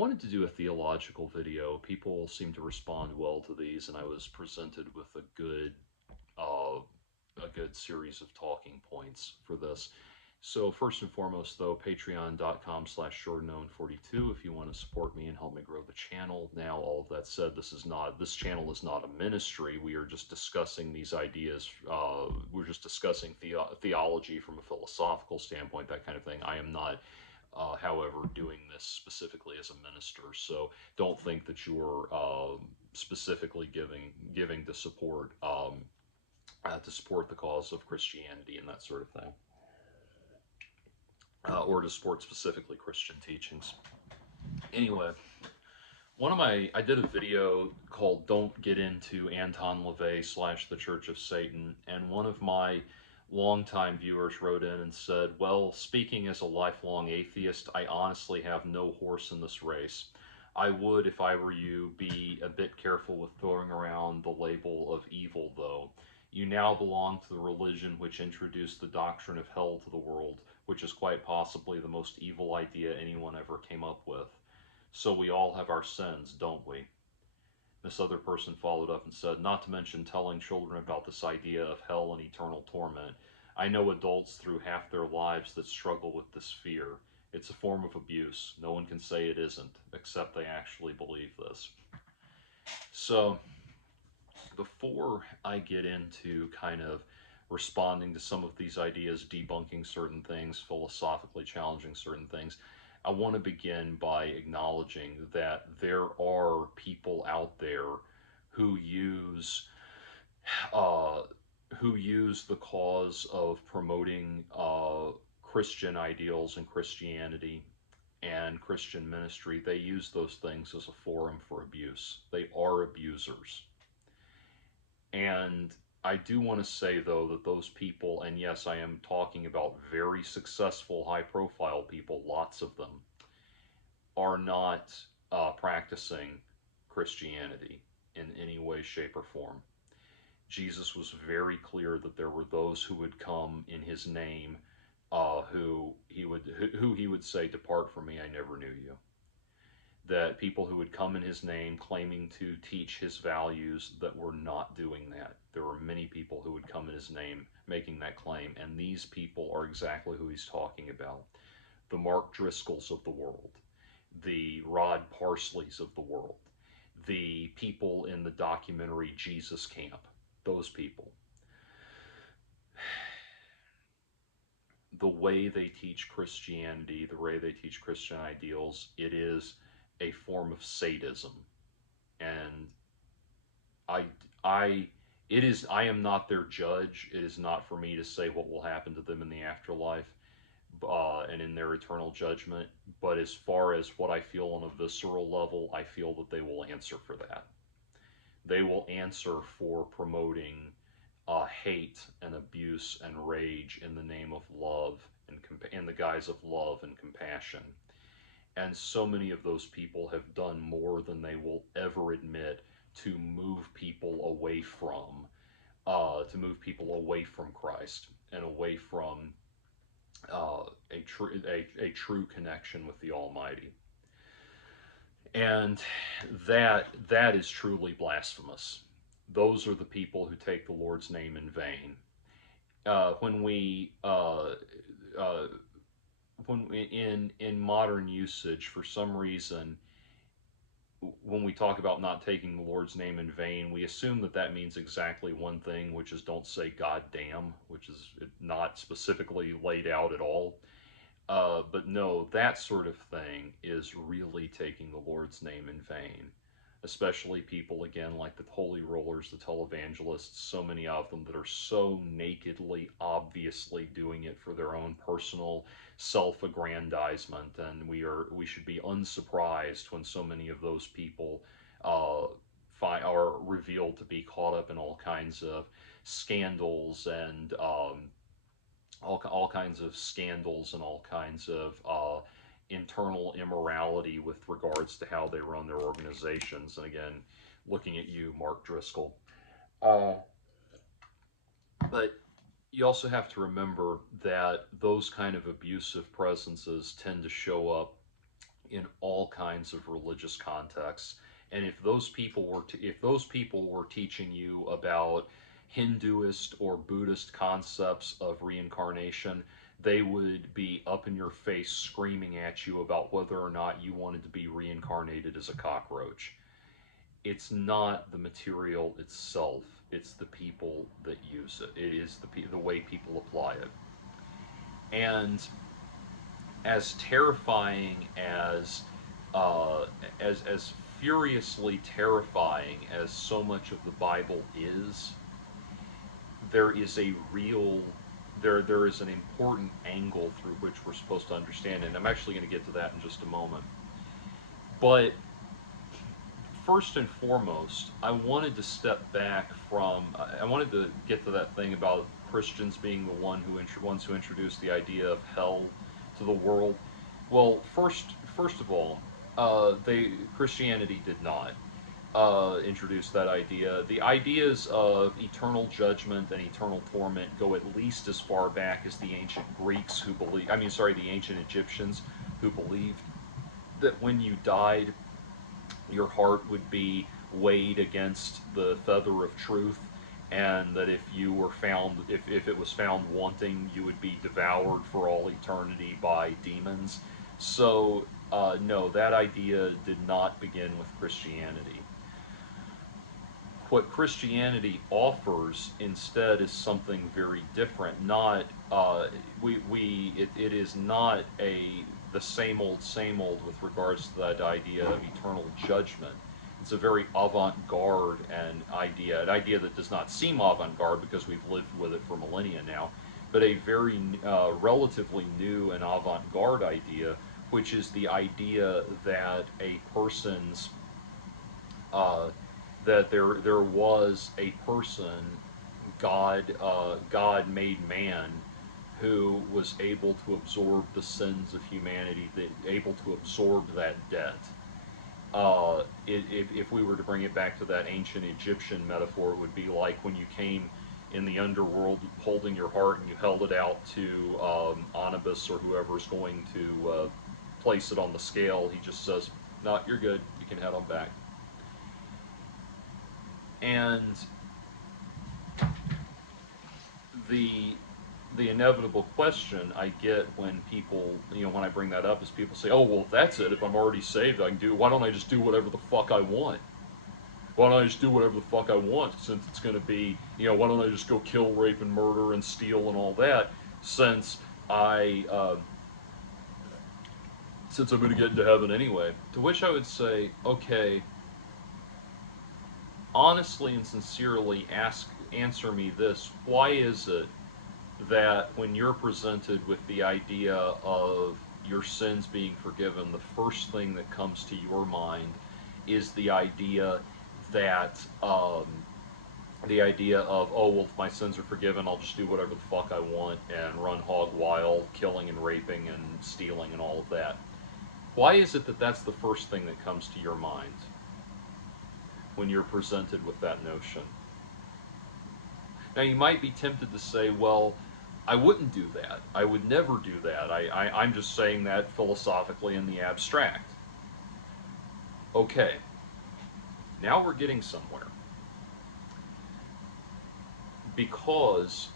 wanted to do a theological video. People seem to respond well to these, and I was presented with uh, a good series of talking points for this. So first and foremost, though, patreon.com/shortknown42 if you want to support me and help me grow the channel. Now, all of that said, this channel is not a ministry. We are just discussing these ideas. We're just discussing theology from a philosophical standpoint, that kind of thing. I am not, however, doing this specifically as a minister. So don't think that you're specifically giving to support the cause of Christianity and that sort of thing, or to support specifically Christian teachings. Anyway, I did a video called "Don't Get Into Anton LaVey / The Church of Satan," and one of my longtime viewers wrote in and said, "Well, speaking as a lifelong atheist, I honestly have no horse in this race. I would, if I were you, be a bit careful with throwing around the label of evil, though. You now belong to the religion which introduced the doctrine of hell to the world, which is quite possibly the most evil idea anyone ever came up with. So we all have our sins, don't we?" This other person followed up and said, "Not to mention telling children about this idea of hell and eternal torment. I know adults through half their lives that struggle with this fear. It's a form of abuse. No one can say it isn't, except they actually believe this." So, before I get into kind of responding to some of these ideas, debunking certain things, philosophically challenging certain things, I want to begin by acknowledging that there are people out there who use uh, the cause of promoting Christian ideals and Christianity and Christian ministry. They use those things as a forum for abuse. They are abusers. And I do want to say, though, that those people, and yes, I am talking about very successful, high-profile people, lots of them, are not practicing Christianity in any way, shape, or form. Jesus was very clear that there were those who would come in his name, who he would say, "Depart from me, I never knew you." That people who would come in his name claiming to teach his values that were not doing that. There were many people who would come in his name making that claim, and these people are exactly who he's talking about. The Mark Driscolls of the world, the Rod Parsleys of the world, the people in the documentary Jesus Camp, those people. The way they teach Christianity, the way they teach Christian ideals, it is a form of sadism. And I am not their judge. It is not for me to say what will happen to them in the afterlife and in their eternal judgment. But as far as what I feel on a visceral level, I feel that they will answer for that. They will answer for promoting hate and abuse and rage in the name of love and in the guise of love and compassion. And so many of those people have done more than they will ever admit to move people away from Christ and away from a true connection with the Almighty. And that is truly blasphemous. Those are the people who take the Lord's name in vain. In modern usage, for some reason, when we talk about not taking the Lord's name in vain, we assume that that means exactly one thing, which is don't say "God damn," which is not specifically laid out at all. But no, that sort of thing is really taking the Lord's name in vain. Especially people, again, like the holy rollers, the televangelists, so many of them that are so nakedly, obviously doing it for their own personal self-aggrandizement. And we should be unsurprised when so many of those people are revealed to be caught up in all kinds of scandals and all kinds of scandals and all kinds of internal immorality with regards to how they run their organizations. And again, looking at you, Mark Driscoll. But you also have to remember that those kind of abusive presences tend to show up in all kinds of religious contexts. And if those people were teaching you about Hinduist or Buddhist concepts of reincarnation, they would be up in your face screaming at you about whether or not you wanted to be reincarnated as a cockroach. It's not the material itself, it's the people that use it. It is the way people apply it. And as terrifying as furiously terrifying as so much of the Bible is, there is a real there is an important angle through which we're supposed to understand it. And I'm actually going to get to that in just a moment. But first and foremost, I wanted to step back from I wanted to get to that thing about Christians being the ones who introduced the idea of hell to the world. Well, first of all, Christianity did not introduce that idea. The ideas of eternal judgment and eternal torment go at least as far back as the ancient Greeks the ancient Egyptians who believed that when you died, your heart would be weighed against the feather of truth, and that if it was found wanting, you would be devoured for all eternity by demons. So no, that idea did not begin with Christianity. What Christianity offers instead is something very different. Not it is not the same old with regards to that idea of eternal judgment. It's a very avant-garde an idea that does not seem avant-garde because we've lived with it for millennia now, but a very relatively new and avant-garde idea, which is the idea that a person's that there was a person, God made man, who was able to absorb the sins of humanity, able to absorb that debt. If we were to bring it back to that ancient Egyptian metaphor, it would be like when you came in the underworld holding your heart and you held it out to Anubis or whoever's going to place it on the scale. He just says, "No, you're good. You can head on back." And the inevitable question I get when people, when I bring that up, is people say, "Oh, well, if that's it, if I'm already saved, I can why don't I just do whatever the fuck I want? Why don't I just do whatever the fuck I want, since it's going to be, why don't I just go kill, rape, and murder, and steal, and all that, since I'm going to get into heaven anyway?" To which I would say, okay, honestly and sincerely answer me this: why is it that when you're presented with the idea of your sins being forgiven, the first thing that comes to your mind is the idea that oh, well, if my sins are forgiven, I'll just do whatever the fuck I want and run hog wild, killing and raping and stealing and all of that? Why is it that that's the first thing that comes to your mind when you're presented with that notion? Now, you might be tempted to say, well, I wouldn't do that. I would never do that. I'm just saying that philosophically in the abstract. Okay, now we're getting somewhere. Because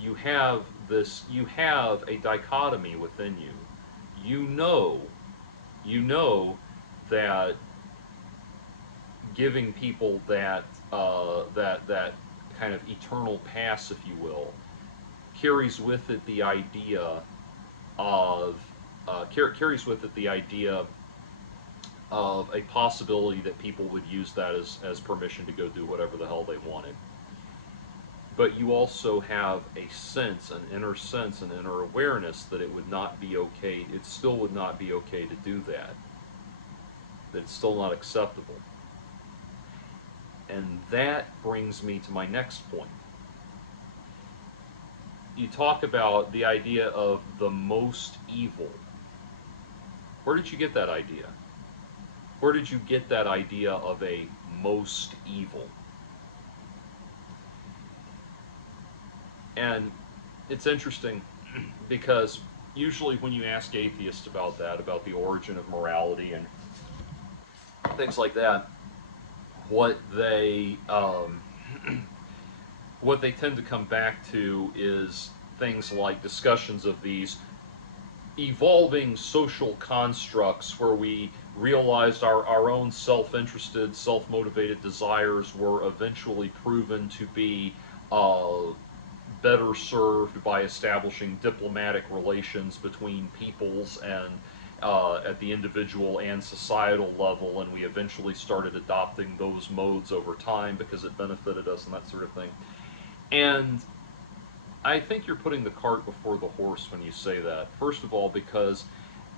you have a dichotomy within you. You know that giving people that kind of eternal pass, if you will, carries with it the idea of a possibility that people would use that as permission to go do whatever the hell they wanted. But you also have a sense, an inner awareness that it would not be okay. It still would not be okay to do that. That it's still not acceptable. And that brings me to my next point. You talk about the idea of the most evil. Where did you get that idea? Where did you get that idea of a most evil? And it's interesting because, usually when you ask atheists about that, about the origin of morality and things like that, what they what they tend to come back to is things like discussions of these evolving social constructs where we realized our own self-interested, self-motivated desires were eventually proven to be uh, better served by establishing diplomatic relations between peoples and at the individual and societal level, and we eventually started adopting those modes over time because it benefited us and that sort of thing. And I think you're putting the cart before the horse when you say that. First of all, because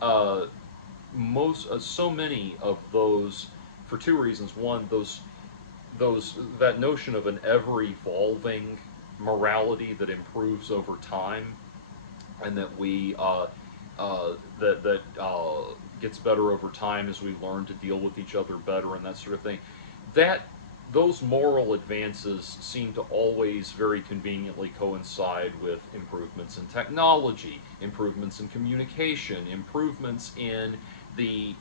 uh, so many of those, for two reasons. One, those that notion of an ever evolving morality that improves over time, and that we gets better over time as we learn to deal with each other better and that sort of thing. That those moral advances seem to always very conveniently coincide with improvements in technology, improvements in communication, improvements in the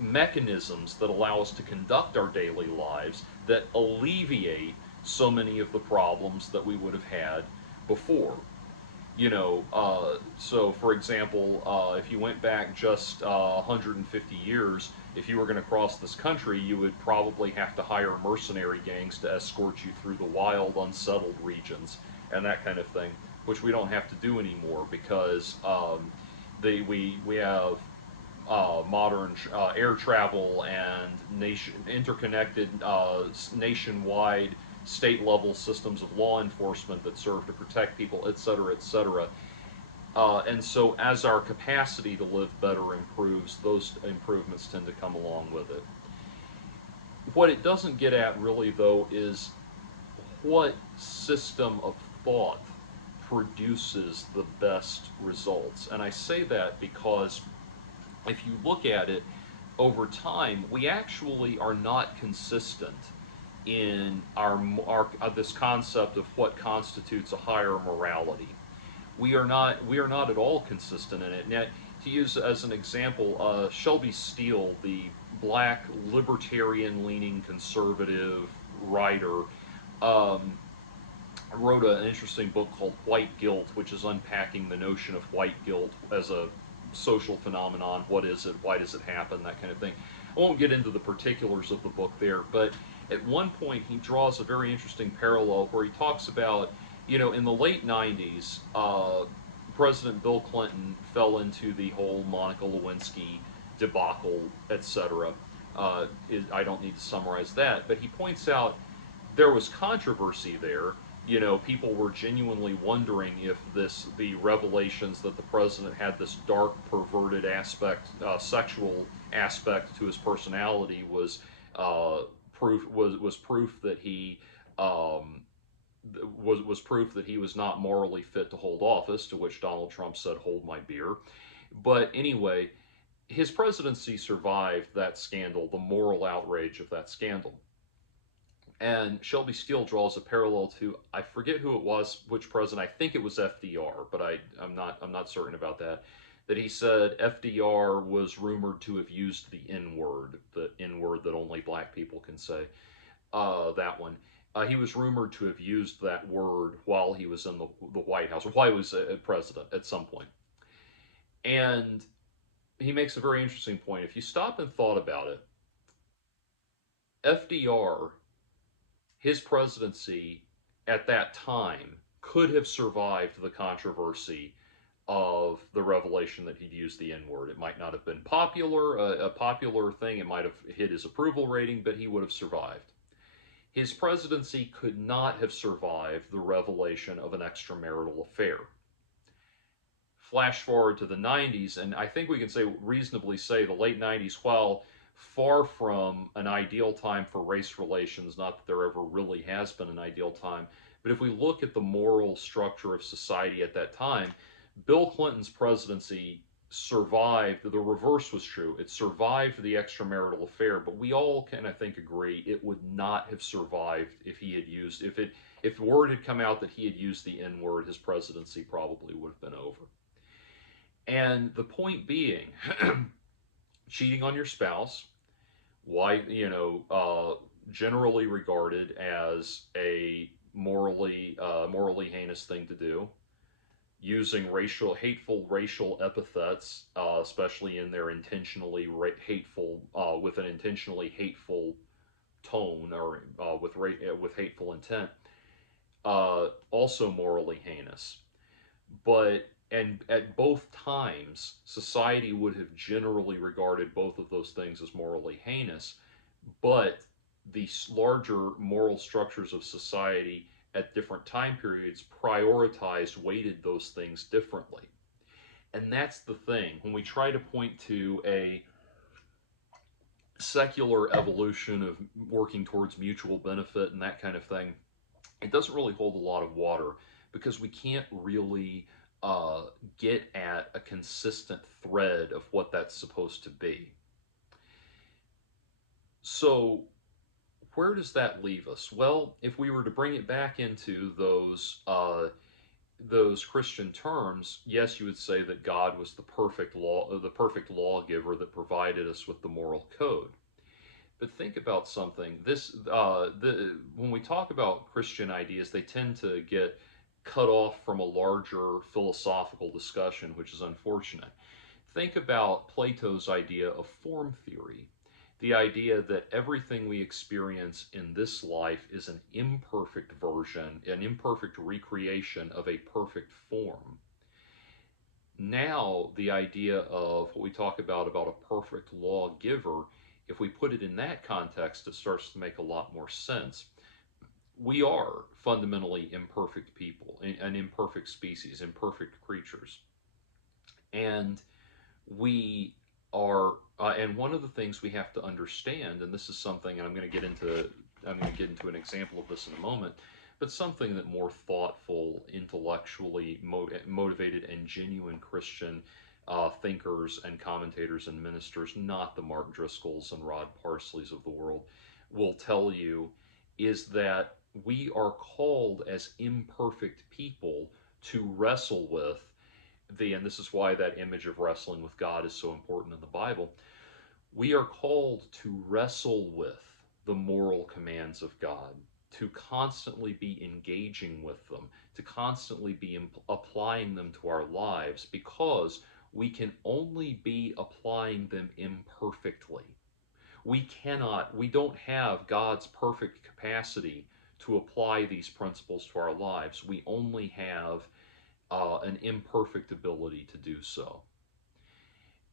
mechanisms that allow us to conduct our daily lives that alleviate so many of the problems that we would have had before. So for example, if you went back just 150 years, if you were going to cross this country, you would probably have to hire mercenary gangs to escort you through the wild, unsettled regions and that kind of thing, which we don't have to do anymore because we have modern air travel and interconnected nationwide state level systems of law enforcement that serve to protect people, et cetera, et cetera. And so as our capacity to live better improves, those improvements tend to come along with it. What it doesn't get at really, though, is what system of thought produces the best results. And I say that because if you look at it over time, we actually are not consistent in our this concept of what constitutes a higher morality. We are not at all consistent in it. Now, to use as an example, Shelby Steele, the black libertarian-leaning conservative writer, um, wrote an interesting book called White Guilt, which is unpacking the notion of white guilt as a social phenomenon. What is it? Why does it happen? That kind of thing. I won't get into the particulars of the book there, but at one point he draws a very interesting parallel where he talks about, in the late 90s, President Bill Clinton fell into the whole Monica Lewinsky debacle, etc. I don't need to summarize that, but he points out there was controversy there. People were genuinely wondering if the revelations that the president had this dark, perverted aspect, sexual aspect to his personality was proof that he um, was proof that he was not morally fit to hold office. To which Donald Trump said, "Hold my beer." But anyway, his presidency survived that scandal, the moral outrage of that scandal. And Shelby Steele draws a parallel to, I forget who it was, which president. I think it was FDR, but I'm not certain about that. That he said FDR was rumored to have used the N word that only black people can say. That one. He was rumored to have used that word while he was in the White House, or while he was a president at some point. And he makes a very interesting point. If you stop and thought about it, FDR, his presidency at that time could have survived the controversy of the revelation that he'd used the N word. It might not have been a popular thing. It might have hit his approval rating, but he would have survived. His presidency could not have survived the revelation of an extramarital affair. Flash forward to the 90s, and I think we can reasonably say the late 90s, while far from an ideal time for race relations, not that there ever really has been an ideal time, but if we look at the moral structure of society at that time, Bill Clinton's presidency survived. The reverse was true. It survived the extramarital affair, but we all can, I think, agree it would not have survived if word had come out that he had used the N word. His presidency probably would have been over. And the point being, cheating on your spouse, why, generally regarded as a morally heinous thing to do. Using hateful racial epithets, especially in their hateful, with an intentionally hateful tone, or with hateful intent, also morally heinous. But and at both times, society would have generally regarded both of those things as morally heinous, but the larger moral structures of society at different time periods prioritized, weighted those things differently. And that's the thing. When we try to point to a secular evolution of working towards mutual benefit and that kind of thing, it doesn't really hold a lot of water, because we can't really get at a consistent thread of what that's supposed to be. So, where does that leave us? Well, if we were to bring it back into those Christian terms, yes, you would say that God was the perfect lawgiver that provided us with the moral code. But think about something. When we talk about Christian ideas, they tend to get cut off from a larger philosophical discussion, which is unfortunate. Think about Plato's idea of form theory. The idea that everything we experience in this life is an imperfect version, an imperfect recreation of a perfect form. Now, the idea of what we talk about a perfect lawgiver, if we put it in that context, it starts to make a lot more sense. We are fundamentally imperfect people, an imperfect species, imperfect creatures. And we are, and one of the things we have to understand, and this is something, and I'm going to get into an example of this in a moment, but something that more thoughtful, intellectually motivated, and genuine Christian thinkers and commentators and ministers, not the Mark Driscolls and Rod Parsleys of the world, will tell you, is that we are called as imperfect people to wrestle with and this is why that image of wrestling with God is so important in the Bible. We are called to wrestle with the moral commands of God, to constantly be engaging with them, to constantly be applying them to our lives, because we can only be applying them imperfectly. We don't have God's perfect capacity to apply these principles to our lives. We only have an imperfect ability to do so.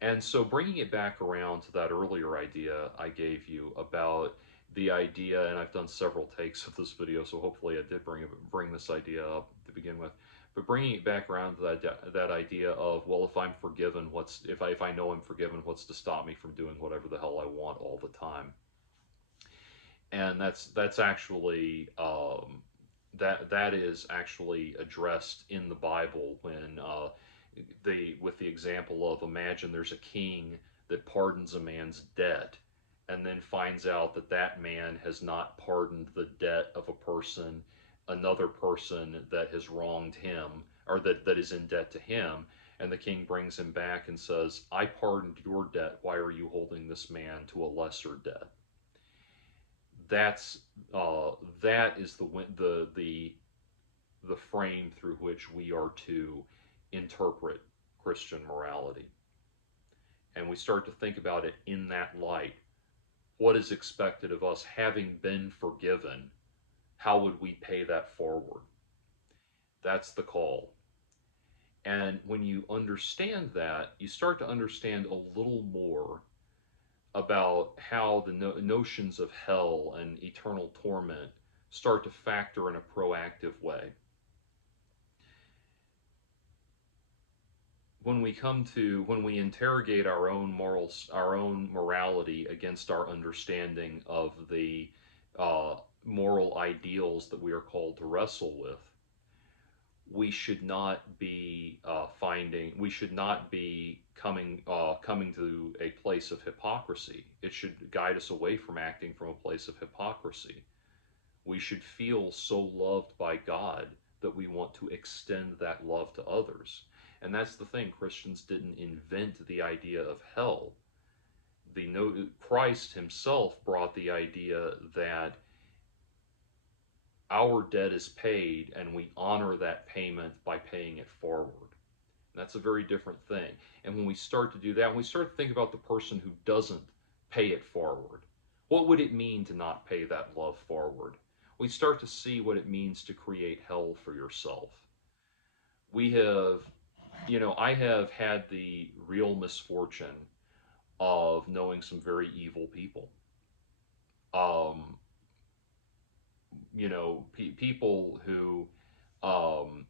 And so, bringing it back around to that earlier idea I gave you about the idea, and I've done several takes of this video, so hopefully I did bring this idea up to begin with. But bringing it back around to that idea of, well, if I'm forgiven, if I know I'm forgiven, what's to stop me from doing whatever the hell I want all the time? And that's actually that is actually addressed in the Bible when with the example of, imagine there's a king that pardons a man's debt, and then finds out that that man has not pardoned the debt of another person that has wronged him, or that is in debt to him, and the king brings him back and says, I pardoned your debt, why are you holding this man to a lesser debt? That is the frame through which we are to interpret Christian morality. And we start to think about it in that light. What is expected of us, having been forgiven? How would we pay that forward? That's the call. And when you understand that, you start to understand a little more about how the notions of hell and eternal torment start to factor in a proactive way. When we interrogate our own morality against our understanding of the moral ideals that we are called to wrestle with, we should not be coming to a place of hypocrisy. It should guide us away from acting from a place of hypocrisy. We should feel so loved by God that we want to extend that love to others. And that's the thing, Christians didn't invent the idea of hell. Christ himself brought the idea that our debt is paid and we honor that payment by paying it forward. That's a very different thing. And when we start to do that, when we start to think about the person who doesn't pay it forward, what would it mean to not pay that love forward? We start to see what it means to create hell for yourself. We have, I have had the real misfortune of knowing some very evil people. Um, People who, and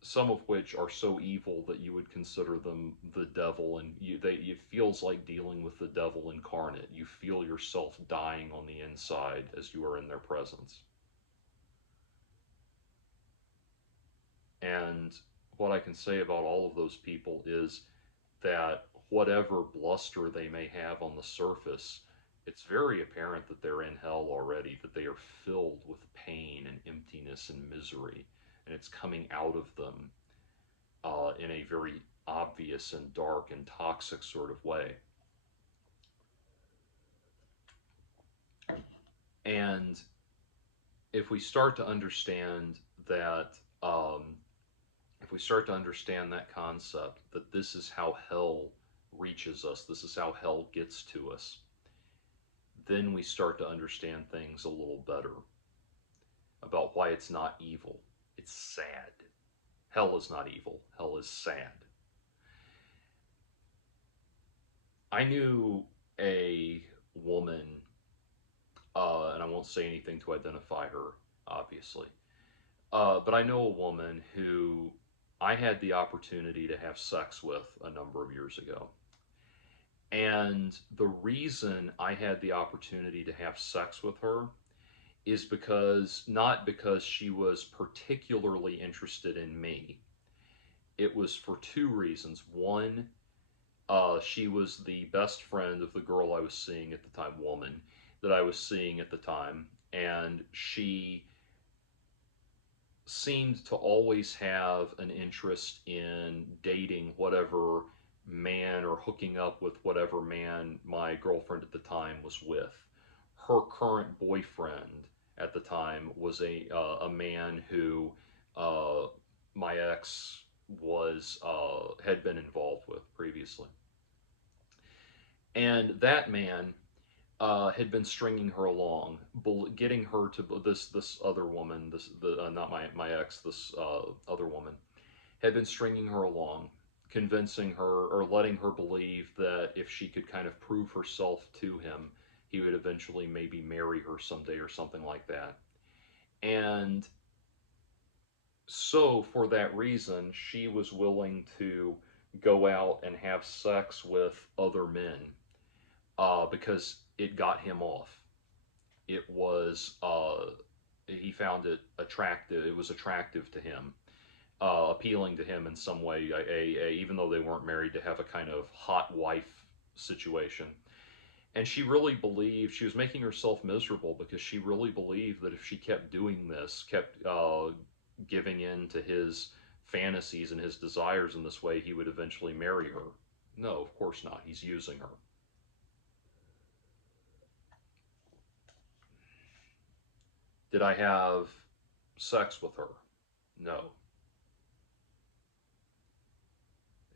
some of which are so evil that you would consider them the devil, and it feels like dealing with the devil incarnate. You feel yourself dying on the inside as you are in their presence. And what I can say about all of those people is that whatever bluster they may have on the surface, it's very apparent that they're in hell already, that they are filled with pain and emptiness and misery, and it's coming out of them in a very obvious and dark and toxic sort of way. And if we start to understand that, if we start to understand that concept, that this is how hell reaches us, this is how hell gets to us, then we start to understand things a little better about why it's not evil. It's sad. Hell is not evil. Hell is sad. I knew a woman, and I won't say anything to identify her, obviously, but I know a woman who I had the opportunity to have sex with a number of years ago. And the reason I had the opportunity to have sex with her is not because she was particularly interested in me. It was for two reasons. One, she was the best friend of the girl I was seeing at the time, woman, that I was seeing at the time. And she seemed to always have an interest in dating whatever man or hooking up with whatever man my girlfriend at the time was with. Her current boyfriend at the time was a man who my ex had been involved with previously. And that man had been stringing her along, getting her to this other woman, not my ex, this other woman, had been stringing her along, convincing her or letting her believe that if she could kind of prove herself to him, he would eventually maybe marry her someday or something like that. And so for that reason, she was willing to go out and have sex with other men because it got him off. It was, he found it attractive. It was attractive to him, appealing to him in some way, even though they weren't married, to have a kind of hot wife situation. And she really believed, she was making herself miserable because she really believed that if she kept doing this, kept giving in to his fantasies and his desires in this way, he would eventually marry her. No, of course not. He's using her. Did I have sex with her? No.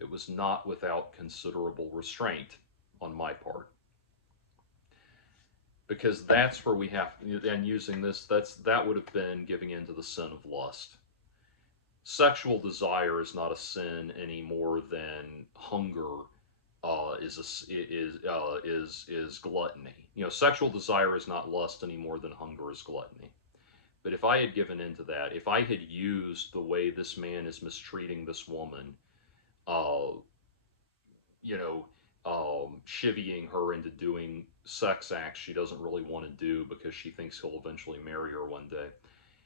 It was not without considerable restraint on my part. Because that's where we have, and using this, that would have been giving into the sin of lust. Sexual desire is not a sin any more than hunger is gluttony. Sexual desire is not lust any more than hunger is gluttony. But if I had given into that, if I had used the way this man is mistreating this woman, chivying her into doing sex acts she doesn't really want to do because she thinks he'll eventually marry her one day.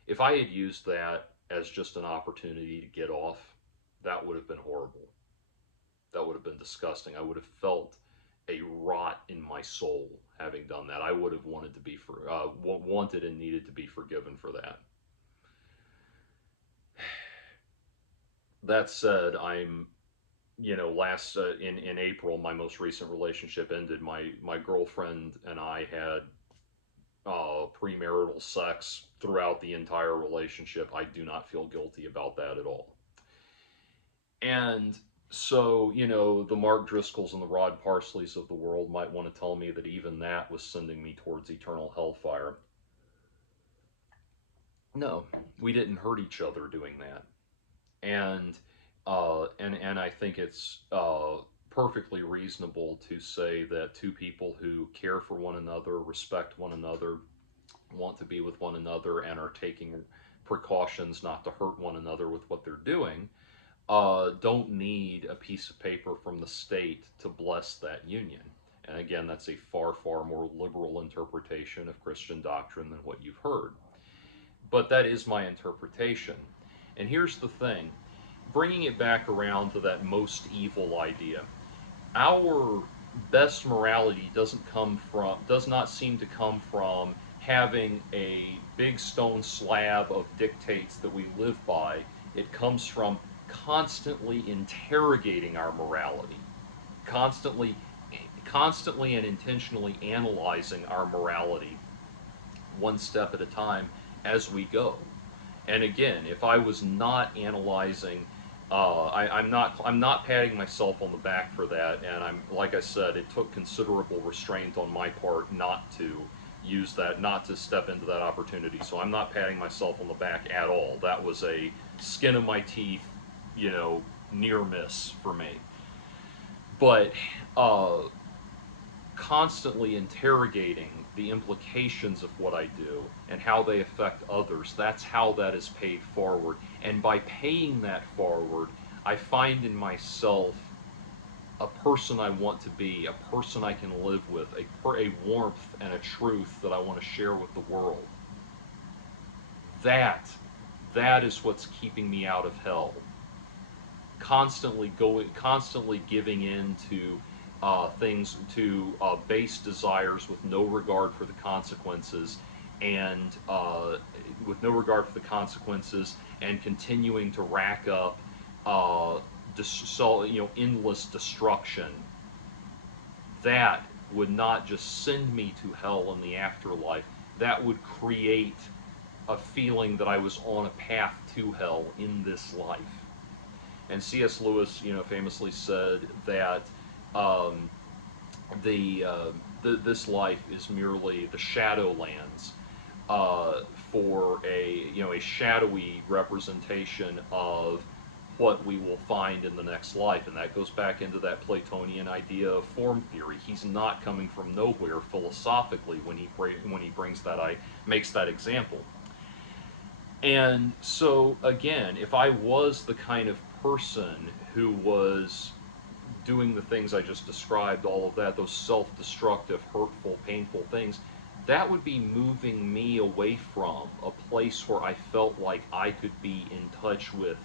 If I had used that as just an opportunity to get off, that would have been horrible. That would have been disgusting. I would have felt a rot in my soul having done that. I would have wanted and needed to be forgiven for that. That said, I'm, last in April, my most recent relationship ended. My girlfriend and I had premarital sex throughout the entire relationship. I do not feel guilty about that at all. And so, the Mark Driscolls and the Rod Parsleys of the world might want to tell me that even that was sending me towards eternal hellfire. No, we didn't hurt each other doing that. And I think it's perfectly reasonable to say that two people who care for one another, respect one another, want to be with one another, and are taking precautions not to hurt one another with what they're doing, don't need a piece of paper from the state to bless that union. And again, that's a far, far more liberal interpretation of Christian doctrine than what you've heard. But that is my interpretation. And here's the thing, bringing it back around to that most evil idea. Our best morality does not seem to come from having a big stone slab of dictates that we live by. It comes from constantly interrogating our morality, constantly constantly and intentionally analyzing our morality one step at a time as we go. And again, if I was not analyzing, I'm not patting myself on the back for that. And I'm, like I said, it took considerable restraint on my part not to use that, not to step into that opportunity. So I'm not patting myself on the back at all. That was a skin of my teeth, near miss for me. But constantly interrogating the implications of what I do and how they affect others. That's how that is paid forward. And by paying that forward, I find in myself a person I want to be, a person I can live with, a warmth and a truth that I want to share with the world. That is what's keeping me out of hell. Constantly giving in to things, to base desires with no regard for the consequences, and and continuing to rack up endless destruction. That would not just send me to hell in the afterlife. That would create a feeling that I was on a path to hell in this life. And C.S. Lewis, famously said that this life is merely the shadowlands for a shadowy representation of what we will find in the next life. And that goes back into that Platonian idea of form theory. He's not coming from nowhere philosophically when he makes that example. And so again, if I was the kind of person who was doing the things I just described, all of that, those self-destructive, hurtful, painful things, that would be moving me away from a place where I felt like I could be in touch with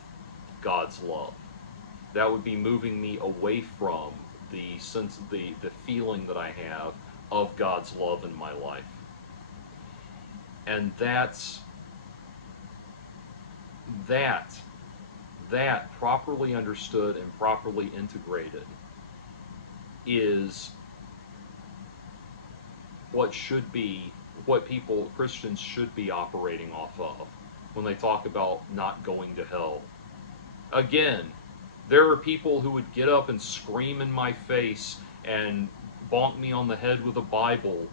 God's love. That would be moving me away from the sense, the feeling that I have of God's love in my life. And that properly understood and properly integrated is what Christians should be operating off of when they talk about not going to hell. Again, there are people who would get up and scream in my face and bonk me on the head with a Bible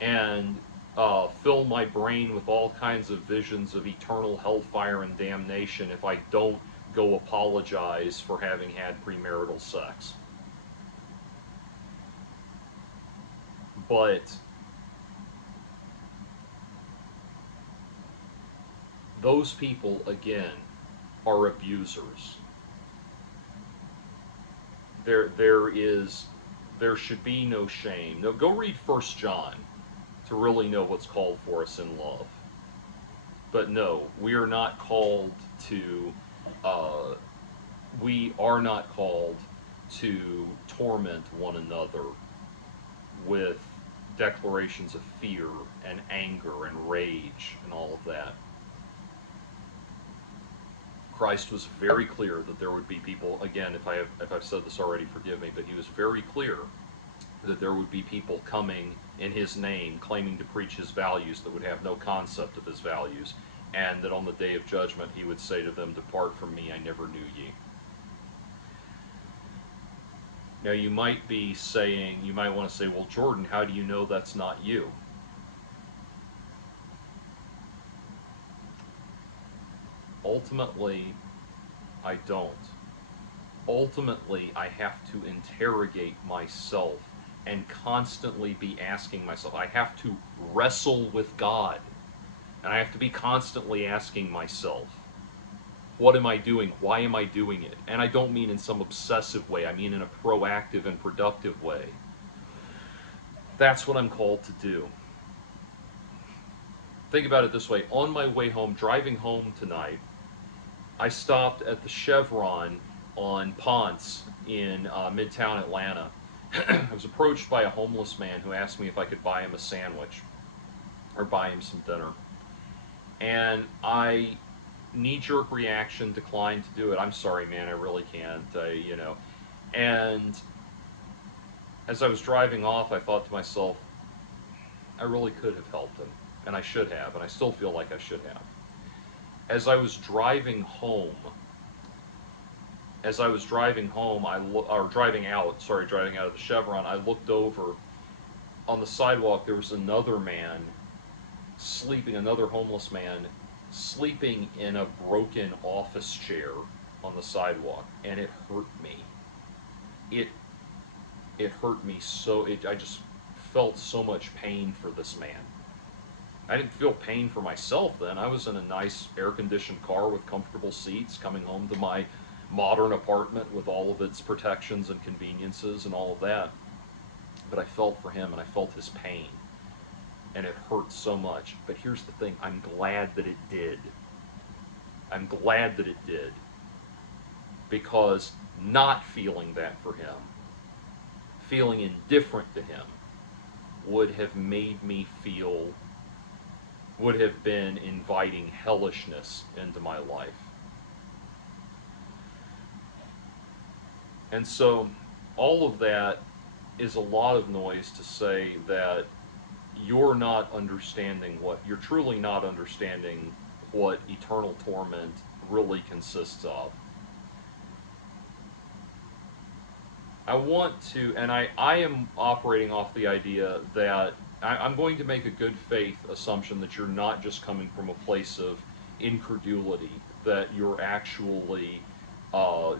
and fill my brain with all kinds of visions of eternal hellfire and damnation if I don't go apologize for having had premarital sex. But those people, again, are abusers. There should be no shame. No, go read 1 John to really know what's called for us in love. But no, we are not called to torment one another with declarations of fear and anger and rage and all of that. Christ was very clear that there would be people, again, if I've said this already, forgive me, but he was very clear that there would be people coming in his name, claiming to preach his values that would have no concept of his values, and that on the day of judgment he would say to them, "Depart from me, I never knew ye." Now you might be saying, you might want to say, well, Jordan, how do you know that's not you? Ultimately, I don't. Ultimately, I have to interrogate myself and constantly be asking myself. I have to wrestle with God. And I have to be constantly asking myself, what am I doing? Why am I doing it? And I don't mean in some obsessive way. I mean in a proactive and productive way. That's what I'm called to do. Think about it this way. On my way home, driving home tonight, I stopped at the Chevron on Ponce in Midtown Atlanta. I was approached by a homeless man who asked me if I could buy him a sandwich or buy him some dinner. And I, knee-jerk reaction, declined to do it. I'm sorry, man, I really can't, you know. And as I was driving off, I thought to myself, I really could have helped him, and I should have, and I still feel like I should have. As I was driving home, driving out of the Chevron, I looked over. On the sidewalk, there was another man sleeping, another homeless man sleeping in a broken office chair on the sidewalk, and it hurt me. It hurt me so, I just felt so much pain for this man. I didn't feel pain for myself then. I was in a nice air-conditioned car with comfortable seats coming home to my modern apartment with all of its protections and conveniences and all of that. But I felt for him and I felt his pain. And it hurt so much. But here's the thing, I'm glad that it did. I'm glad that it did. Because not feeling that for him, feeling indifferent to him, would have made me feel, would have been inviting hellishness into my life. And so all of that is a lot of noise to say that you're not understanding you're truly not understanding what eternal torment really consists of. I want to, and I am operating off the idea that I'm going to make a good faith assumption that you're not just coming from a place of incredulity, that you're actually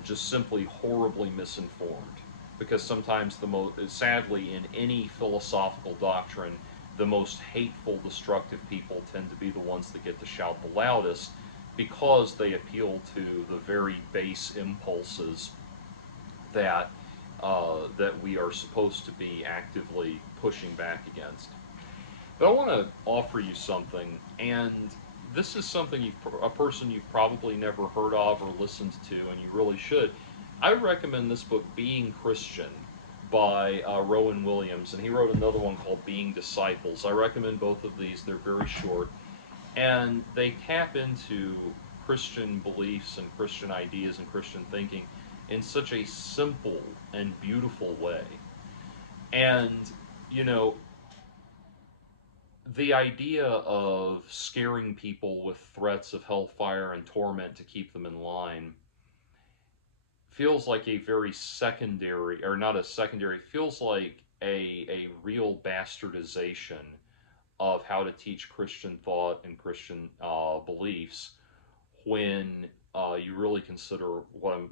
just simply horribly misinformed. Because sometimes sadly, in any philosophical doctrine, the most hateful, destructive people tend to be the ones that get to shout the loudest, because they appeal to the very base impulses that we are supposed to be actively pushing back against. But I want to offer you something, and this is something a person you've probably never heard of or listened to, and you really should. I recommend this book, Being Christian, by Rowan Williams, and he wrote another one called Being Disciples. I recommend both of these. They're very short, and they tap into Christian beliefs and Christian ideas and Christian thinking in such a simple and beautiful way. And, you know, the idea of scaring people with threats of hellfire and torment to keep them in line feels like a very secondary, or not a secondary, feels like a real bastardization of how to teach Christian thought and Christian beliefs, when you really consider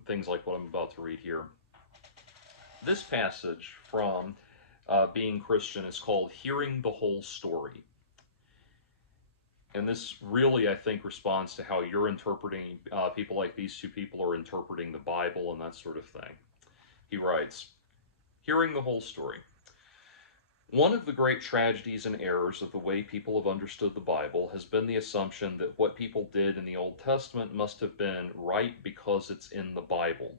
things like what I'm about to read here. This passage from Being Christian is called Hearing the Whole Story. And this really, I think, responds to how you're interpreting, people like these two people are interpreting the Bible and that sort of thing. He writes, Hearing the Whole Story. One of the great tragedies and errors of the way people have understood the Bible has been the assumption that what people did in the Old Testament must have been right because it's in the Bible.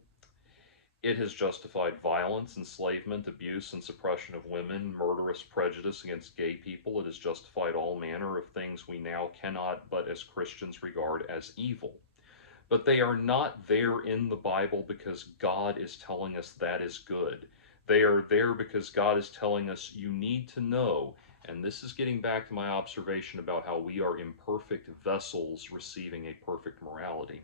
It has justified violence, enslavement, abuse, and suppression of women, murderous prejudice against gay people. It has justified all manner of things we now cannot but as Christians regard as evil. but they are not there in the Bible because God is telling us that is good. They are there because God is telling us you need to know, and this is getting back to my observation about how we are imperfect vessels receiving a perfect morality.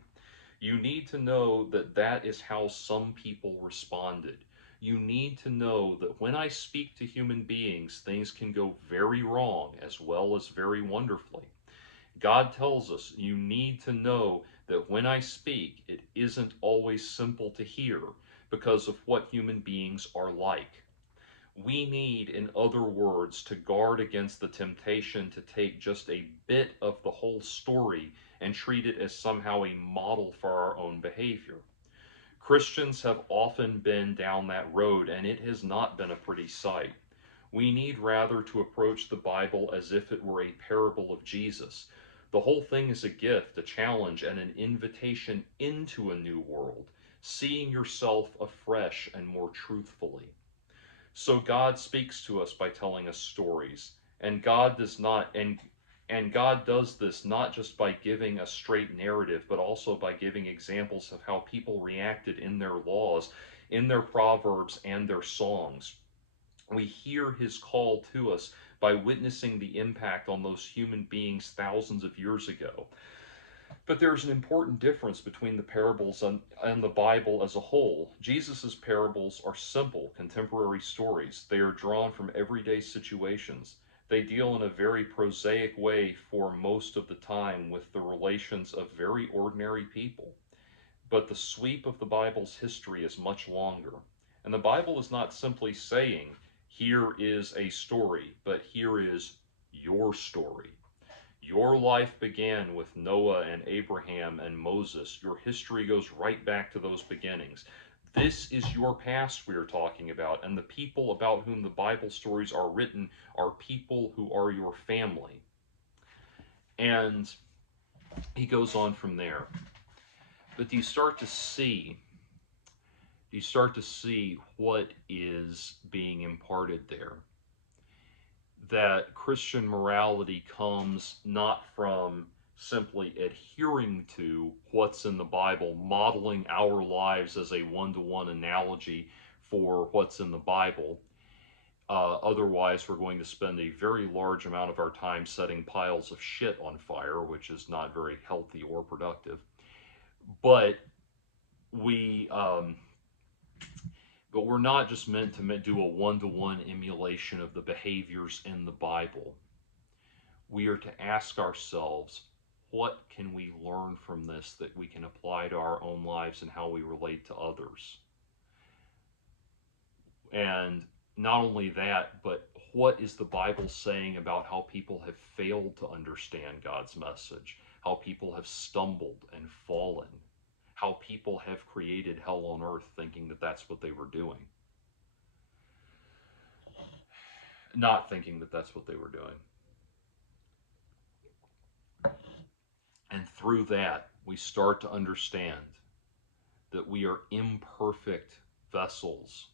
You need to know that that is how some people responded. You need to know that when I speak to human beings, things can go very wrong as well as very wonderfully. God tells us you need to know that when I speak, it isn't always simple to hear because of what human beings are like. We need, in other words, to guard against the temptation to take just a bit of the whole story and treat it as somehow a model for our own behavior. Christians have often been down that road, and it has not been a pretty sight. We need rather to approach the Bible as if it were a parable of Jesus. The whole thing is a gift, a challenge, and an invitation into a new world, seeing yourself afresh and more truthfully. So God speaks to us by telling us stories, and God does this not just by giving a straight narrative, but also by giving examples of how people reacted in their laws, in their proverbs, and their songs. We hear his call to us by witnessing the impact on those human beings thousands of years ago. But there's an important difference between the parables and the Bible as a whole. Jesus' parables are simple, contemporary stories. They are drawn from everyday situations. They deal in a very prosaic way for most of the time with the relations of very ordinary people. But the sweep of the Bible's history is much longer. And the Bible is not simply saying, here is a story, but here is your story. Your life began with Noah and Abraham and Moses. Your history goes right back to those beginnings. This is your past we are talking about, and the people about whom the Bible stories are written are people who are your family. And he goes on from there. But do you start to see what is being imparted there? That Christian morality comes not from simply adhering to what's in the Bible, modeling our lives as a one-to-one analogy for what's in the Bible. Otherwise, we're going to spend a very large amount of our time setting piles of shit on fire, which is not very healthy or productive. But we're not just meant to do a one-to-one emulation of the behaviors in the Bible. We are to ask ourselves, what can we learn from this that we can apply to our own lives and how we relate to others? And not only that, but what is the Bible saying about how people have failed to understand God's message, how people have stumbled and fallen, how people have created hell on earth thinking that that's what they were doing, not thinking that that's what they were doing. And through that, we start to understand that we are imperfect vessels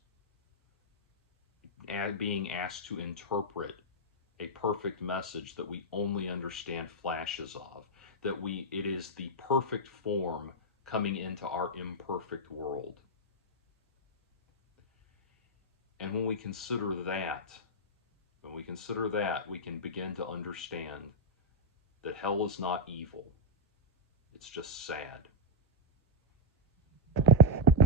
being asked to interpret a perfect message that we only understand flashes of, that it is the perfect form coming into our imperfect world. And when we consider that, we can begin to understand that hell is not evil. It's just sad.